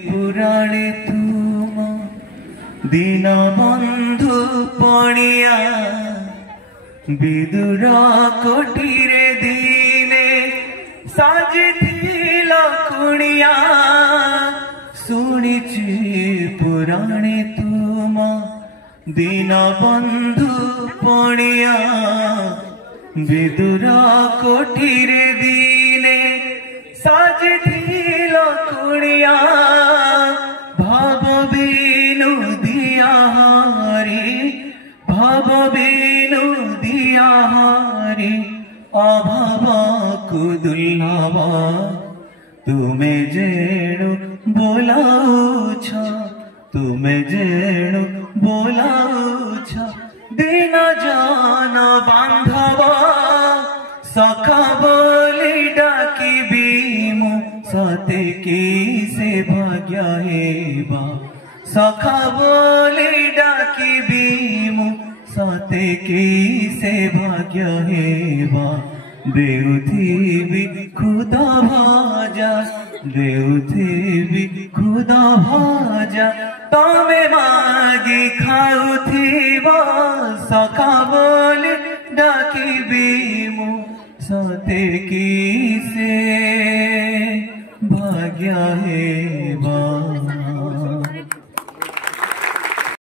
पुराणे तुम दिन बंधु पड़िया विदुर कोठीरे दिने साजिथिल कुणिया शुणिछि पुराणे तुम दिन बंधु पड़िया विदुर कोठीरे दिने साजिथिल कुणिया भाव बिनु दिया हारी भाव बिनु दिया हारी अभाव को दुर्लभ तुमे जेणु बोलाउछ तुमे जेणु बोलाउछ दिन जान बांधव सखा बोली डाकिबी मु सते की से भाग्य हेबा सखा बोली डाकिबी मु सते की से भाग्य हेबा देउथिबी खुदा भाजा देउथिबी खुदा भाजा तमे मागी खाउथिबा सखा बोली डाकिबी मु सते की से भाग्य है।